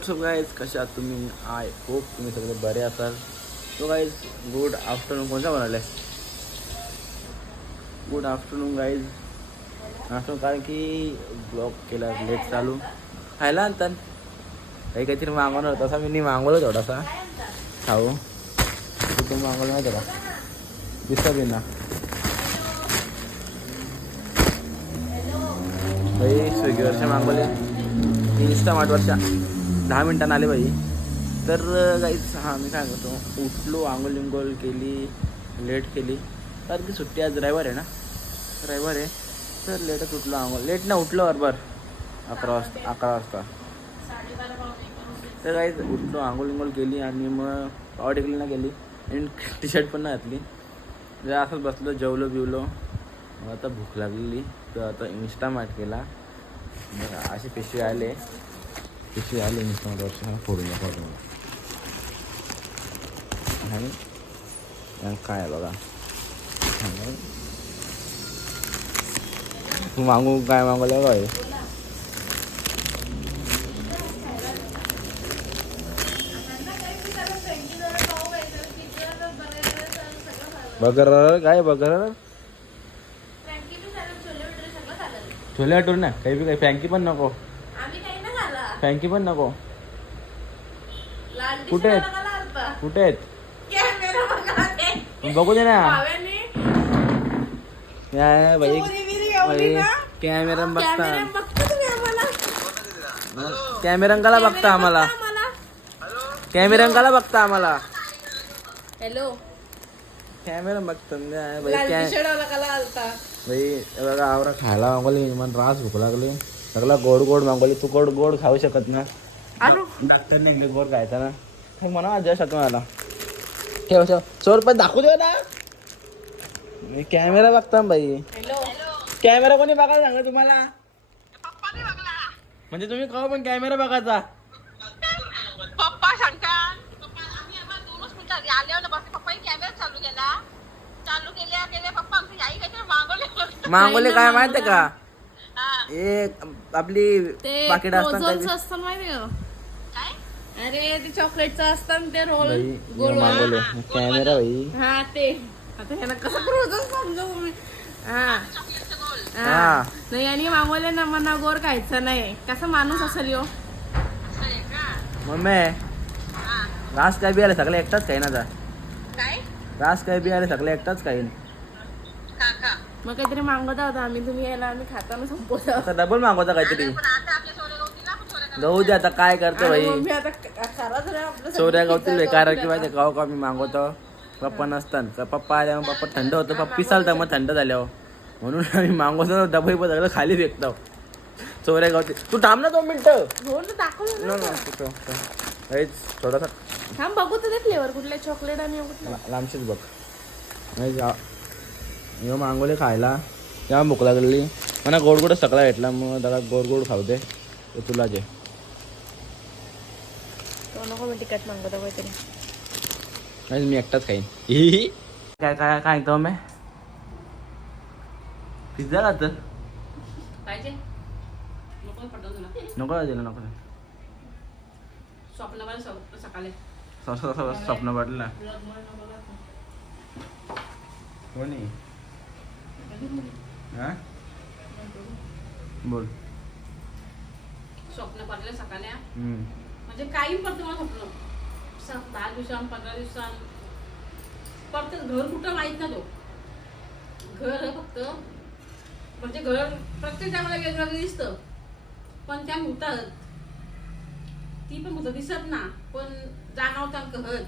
WhatsApp guys कशा तुम्ही? I hope तुम्ही सगळे बरे असाल. तो गाईज गुड आफ्टरनून कोणत्या म्हणाले? गुड आफ्टरनून गाईज आफ्टरनून कारण की ब्लॉग केला लेट चालू. खायला आणतात काही काहीतरी मागवणार तसा मी नाही मागवलं थोडासा खाऊ. तुम्ही मागवलं नाही का दिसत बी ना स्विगीवरच्या मागवले. इन्स्टामार्टवरच्या दहा मिनटानं आले बाई तर काहीच हां मी काय करतो उठलो आंघोळ लिंगोल केली लेट केली. कारण की सुट्टी आज रविवार आहे ना? रविवार आहे. तर लेटच उठलो आंघोळ. लेट ना उठलो बरोबर अकरा वाजता अकरा वाजता. तर गाईच उठलो आंघोळ लिंगोल केली आणि मग पावर टेकली ना गेली. आणि टी शर्ट पण नाही घातली. जर असंच बसलो जेवलो बिवलो. मग आता भूक लागलेली तर आता इन्स्टामार्ट केला. मग असे पेशवे आले. आले इन्स्टामार्ट वर्ष फोडून दाखवतो मला आणि आणि काय आहे बघा आणि तू मागू काय मागवलं काय बगर काय बगर छोले आठवण ना काही बी काही फँकी पण नको फँकी पण नको. कुठे आहेत? कुठे आहेत? बघू दे ना. या बाई. बाई. कॅमेरा बघता. कॅमेरंगाला बघता आम्हाला. कॅमेरंगाला बघता आम्हाला. हॅलो. कॅमेरा बघता बाई. कॅ बाई हे बघा आवरा खायला मागवली मन रास भूक लागली. सगळा गोड गोड मागवली. तू गोड गोड खाऊ शकत ना. डॉक्टर नाही गोड खायचा ना. हे म्हणा जस्ट आता मला ठेव ठेव सौ रुपये दाखवू दे ना. मी कॅमेरा बघता बाई. हॅलो. कॅमेरा कोणी बघायला सांगा तुम्हाला? म्हणजे तुम्ही कवा पण कॅमेरा बघायचा. पप्पा काहीतरी मागवले काय माहितीये का? एक आपली ते पाकिट असतात असतात माहिती का? काय? अरे ते चॉकलेटचं असतात ते रोल गोल हे कॅमेरा हा ते. आता ह्याला कसं रोजच समजू मी? हा. नाही आणि मागवले ना मना गोर खायचं नाही. कसा माणूस असेल यो? मम्मी रास काय बी आले सगळे एकटाच काही ना जा काय? रास काय बी आले सगळे एकटाच काही मग काहीतरी मागवता होता. आम्ही तुम्ही यायला आम्ही खाताना संपवतो आता डबल मागवता काहीतरी. पण आता आपल्या सोने गवतीला आपण? सोने जाऊ दे आता काय करतो भाई मम्मी आता खराच रे आपलं चोऱ्या गावतील पिझ्झा कारण की खाऊन माहिती गाव का? मी मागवतो. पप्पा नसतात. तर पप्पा आल्यावर पप्पा थंड होतं. पप्पा पिसालतं मग थंड झाल्यावर. म्हणून आम्ही मागवतो डबई पण सगळं खाली फेकतो. चोऱ्या गावतील. तू थांब ना दोन मिनिटं. हो ना. दाखवलं ना. काहीच थोडासा. थांब बघू तर ते फ्लेवर कुठले चॉकलेट आणि कुठलं? लांबशीच बघ. नाही मी मागवले खायला. तेव्हा भूक लागलेली. मला गोड गोड सगळा भेटला मग जरा गोड गोड खाऊ दे. ते तुला जे तो नको मी तिकट मागवतो काहीतरी. मी एकटाच खाईन. ही काय काय काय तो मी? पिझ्झा खात. पाहिजे. नको दिलं नको स्वप्न पडलं. कोणी? हा? बोल. स्वप्न पडले सकाळी. हम्म. म्हणजे काही पडतं मला स्वप्न दहा दिवसां पंधरा दिवसां पडतं घर कुठं माहीत ना तो. घर फक्त म्हणजे घर प्रत्येक टायमाला वेगवेगळं दिसतं. पण त्या भूतात ती पण भूत दिसत ना. पण जाणवतं कहत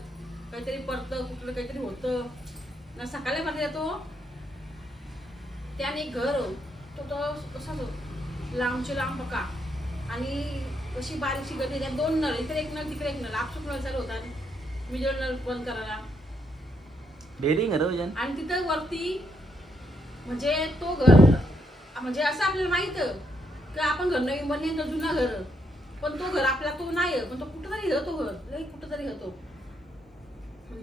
काहीतरी पडतं कुठलं काहीतरी होतं. ना सकाळी मध्ये येतो त्याने घर तो तो असा लांबचे लांब पका आणि अशी बारीकशी गली त्या दोन नळ इकडे एक नळ तिकडे एक नळ. आपसूक नळ चालू होता. मी जर नळ बंद करायला. वजन आणि तिथं वरती म्हणजे तो घर म्हणजे असं आपल्याला माहीत की आपण घर नवीन बनले तो जुना घर. पण तो घर आपला तो नाही. पण तो कुठं तरी तो घर. लई कुठं तरी होतो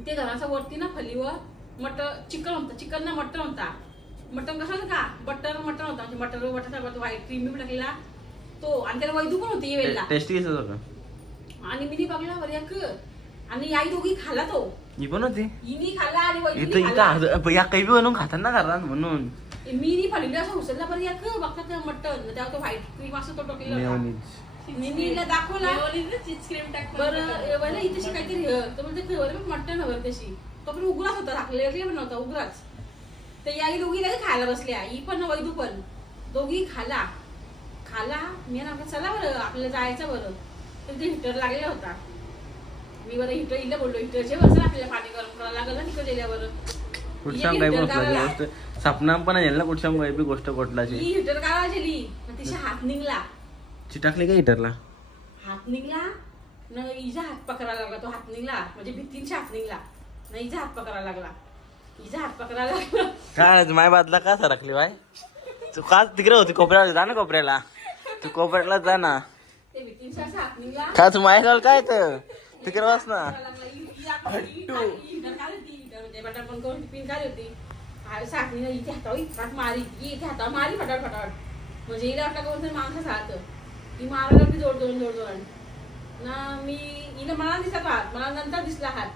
ते घराच्या वरती ना फलीवर मट चिकन होतं. चिकन ना मटन होता. मटन कसं होतं का बटर मटन होता. म्हणजे मटर बटर व्हाईट क्रीम बी टाकलेला. तो आणि त्याला वैदू पण होती वेळेला टेस्टी कसं होतं. आणि मी बघला बरं एक आणि आई दोघी खाला तो. ही पण होती. इनी खाला आणि इथं वैदुनी इथं खाला या काही बी बनवून खातात ना घरात म्हणून मी नी फाडली असं उचलला बरं एक बघतात ना मटन त्यावर तो व्हाईट क्रीम असं तो टोकलेला होता. मेयोनीज. मी नीला दाखवला चीज क्रीम टाक बरं बरं इथेशी काहीतरी हे, तर म्हणजे मटण हवं तशी तो पण उघडाच होता टाकले पण नव्हता उघडाच तर या दोघी लगेच खायला बसल्या. ही पण वैदू पण. दोघी खाला. खाला. मी ना आपलं चला बरं आपल्याला जायचं बरं. तर ते हिटर लागलेला होता. मी बरं हिटर इला बोललो हिटरचे बस आपल्याला पाणी गरम करायला लागलं ना तिकडे गेल्यावर. कुठच्या काही गोष्ट सपना पण ना कुठच्या काही बी गोष्ट कोटलाची. हिटर काढा गेली. तिच्या हात निघला. चिटाकली का हिटरला हात निघला. न हिचा हात पकडायला लागला. तो हात निघला. म्हणजे हात निघला. न हिचा हात पकडायला लागला. हिचा हात पकडायला लागला. काय माय बादला का सरकली बाय तू का तिकडे होती कोपऱ्याला? जा ना कोपऱ्याला. तू कोपऱ्याला जा ना. का तू माय जाऊ काय तर तिकडे बस ना. म्हणजे ती मारायला जोड जोड ना मी मला हात. मला नंतर दिसला हात.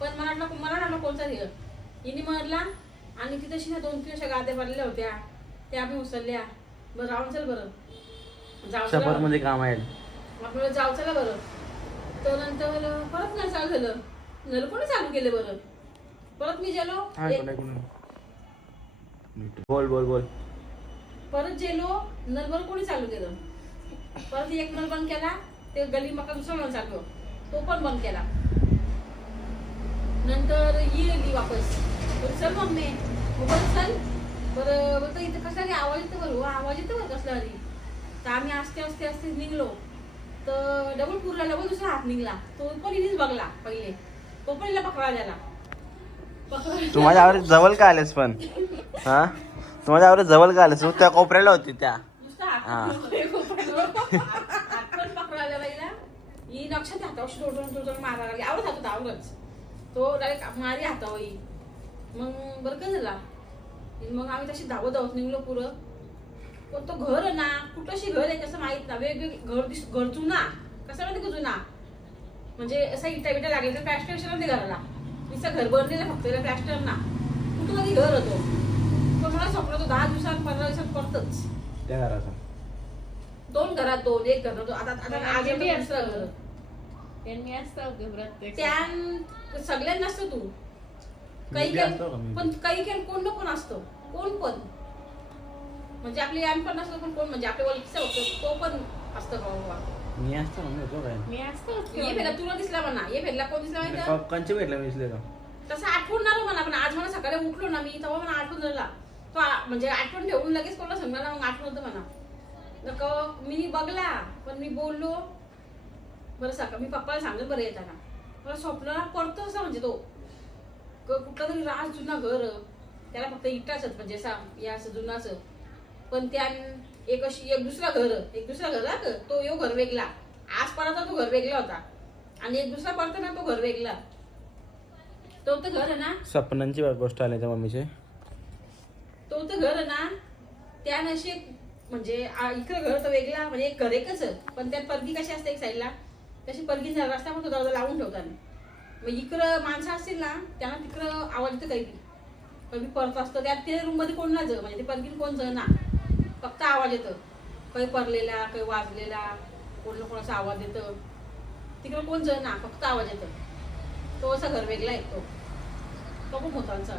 पण मला वाटलं मला वाटलं कोणता हे हिने मारला. आणि ती तशी ना दोन तीन अशा गाद्या पडलेल्या होत्या. त्या आम्ही उचलल्या. बरं राहून चल बरं. जाऊ चला. शपथ बरं. मध्ये काम आहे. आपल्याला जाऊ चला बरं. तर नंतर परत नळ चालू झालं. नळ कोणी चालू केलं बरं? परत मी गेलो. एक- बोल बोल बोल. परत गेलो नळ बरं कोणी चालू केलं? परत एक नळ बंद केला ते गली मका दुसरा नळ चालू. तो पण बंद केला. नंतर ही आली वापस. बरं चल मम्मी बरं चल. बरं बरं इथं रे? आवाज येतो बरं. आवाज येतो बरं कसला तर आम्ही असते असते असते निघलो. तर डबल पुरला डबल दुसरा हात निघला. तो पण इथेच बघला पहिले. तो पण हिला पकडा पकडा तू माझ्या आवडे जवळ का आलेस पण? हा? तू माझ्या आवडे जवळ का आलेस? त्या कोपऱ्याला होती त्या. हा. हात हात ही लक्षात हातावर मारायला लागली. आवडत हातात आवडच तो डायरेक्ट मारी हातावर मग बरं काय झाला? मग आम्ही तशी धावत धावत निघलो पुरं. पण तो घर आहे ना कुठंशी घर आहे कसं माहीत ना? वेगवेगळे घर दिस घर जुना. कसं माहिती का जुना? म्हणजे असा इटा बिटा लागले तर प्लॅस्टर विषय ते घराला नुसतं घर बनलेलं फक्त प्लॅस्टर ना. कुठं कधी घर होतो. पण मला स्वप्न तो दहा दिवसात पंधरा दिवसात पडतच त्या घराचा. दोन घरात दोन एक घर दोन. आता आता आज मी दुसरं घर. त्यांनी असतं की प्रत्येक त्या सगळ्यांना नसतं तू. काही मी बी असतो का मी केलं बी? पण काही केलं कोण ना कोण असतो. कोण पण. म्हणजे आपली आम्ही पण नसतो पण कोण म्हणजे आपल्या ओळखीचा होतो तो पण असतं बाबा? मी असतो ना मी होतो काय? मी असतो ये फेरला तुला दिसला म्हणा. ये फेरला कोण दिसला माहिती? कंचे भेटला मी दिसले का? तसं आठवणार मला पण आज मला सकाळी उठलो ना मी तेव्हा मला आठवण झाला. तो आ- म्हणजे आठवण ठेवून लगेच कोणाला सांगणार ना मग आठवण होतं म्हणा. नको मी बघला पण मी बोललो. बरं सकाळ मी पप्पाला सांगत बरं येताना. मला स्वप्नाला पडतो असं म्हणजे तो. कुठला तरी राज जुना घर. त्याला फक्त इटाच म्हणजे असा या असं जुनाच. पण त्या एक अशी एक दुसरा घर एक दुसरा घर हा? तो यो घर वेगळा. आज पडता तो घर वेगळा होता. आणि एक दुसरा पडता ना तो घर वेगळा. तो तर घर ना? सपनांची गोष्ट आली त्या मम्मीचे. तो तर घर ना? त्या अशी म्हणजे इकडं घर तर वेगळा म्हणजे एक घर एकच. पण त्यात परगी कशी असते एक साईडला तशी परगी रस्ता पण तो दरवाजा लावून ठेवतात. मग इकडं माणसं असतील ना त्यांना तिकडं आवाज येतं काही बी. बी परत असतं त्यात ते रूममध्ये कोण ना जळ म्हणजे ते परगीन कोण जळ ना फक्त आवाज येतं. काही परलेला काही वाजलेला कोण ना कोणाचा आवाज येतं. तिकडं कोण जळ ना फक्त आवाज येतं. तो असा घर वेगळा आहे तो. तो खूप मोठांचा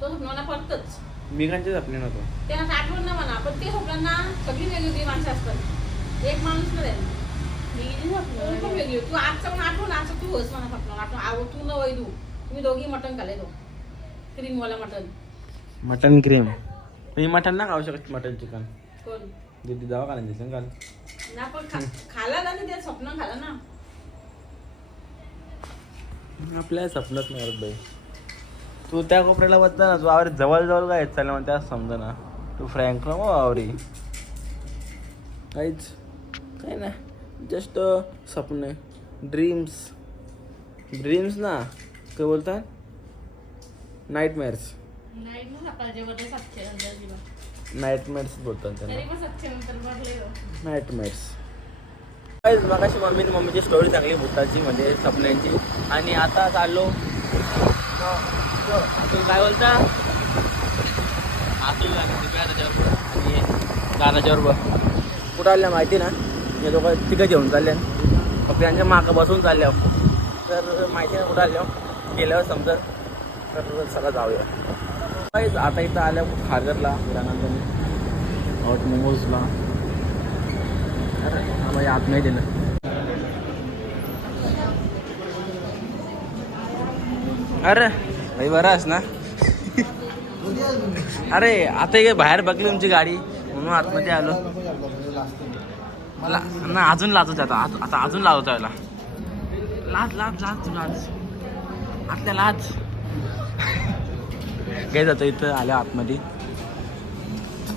तो मला पडतच मी कांचे सपने नव्हतो त्यांना आठवण ना म्हणा पण ते स्वप्नांना सगळी वेगवेगळी माणसं असतात. एक माणूस नाही. मी कोण पण वेगळी. तू आजचा पण आठवण आजचा तू होस म्हणा स्वप्न आठवण आव तू न वैदू तुम्ही दोघी मटण खाले तो. क्रीमवाला मटण. Mutton cream. मी मटन ना खाऊ शकत मटन चिकन. कोण? दीदी दवाखान्यात दिसेल काल. ना पण खा खाला ना त्या स्वप्न खाला ना. आपल्या स्वप्नात नाही करत बाई. तू त्या कोपऱ्याला बसला ना तू आवरे जवळ जवळ काय चाललं मग त्याच समजा ना. तू फ्रँक ना मग आवरी काहीच. काय ना जस्ट स्वप्न ड्रीम्स ड्रीम्स ना? काय बोलतात? नाईटमेअर्स नाईटमेअर्स बोलतात. नाईटमेअर्स मग अशी मम्मीने मम्मीची स्टोरी सांगली भूताची म्हणजे स्वप्नांची आणि आता चाललो. अजून काय बोलता? आतून आणि गाण्याच्यावर बघ. कुठं आल्या माहिती ना? हे दोघं तिघं जेवण चालले. फक्त त्यांच्या मागं बसून चालल्या तर माहिती आल्या गेल्यावर समजत तर चला जाऊया. काहीच आता इथं आल्या खारघरला त्यानंतर हॉट मोमोजला. अरे आम्हाला आत नाही दिलं. अरे भाई बरास ना? अरे आता बाहेर बघली तुमची गाडी म्हणून आतमध्ये आलो. ला ना अजून लाजवत आता. आत- अजून लाजवतो याला. लाज लाज लाज तू लाज. आतल्या लाज. काय जातो इथं आल्या आतमध्ये.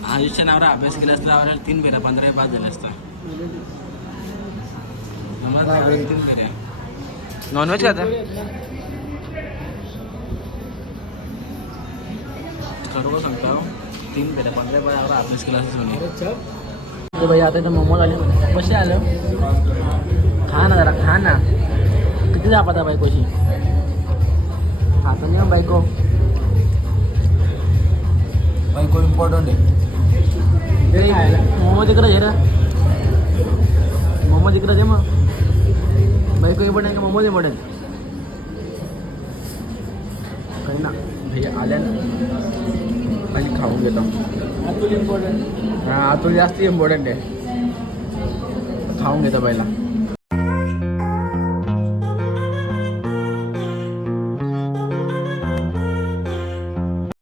आयुष्य नावरा अभ्यास केला असता आवरायला तीन फेऱ्या पंधरा पाच झाले असता? तीन फेऱ्या. नॉनव्हेज खाता सर्व सांगतो? तीन फेऱ्या पंधरा पाच आवरा अभ्यास केला असता म्हणे भाई आता इथं मोमोज आले. कसे आलं? खा ना जरा खा ना. किती दाखवता बायकोशी खाता नाही बायको. बायको इम्पॉर्टंट आहे. मोमो तिकडे घे ना मोमो तिकडे दे मग. बायको इम्पॉर्टंट का? मोमोज इम्पॉर्टंट काही ना भैया आल्या ना. आणि खाऊन घेतो. अतुल इम्पॉर्टंट हां अतुल जास्त इम्पॉर्टंट आहे. खाऊन घेतो पहिला.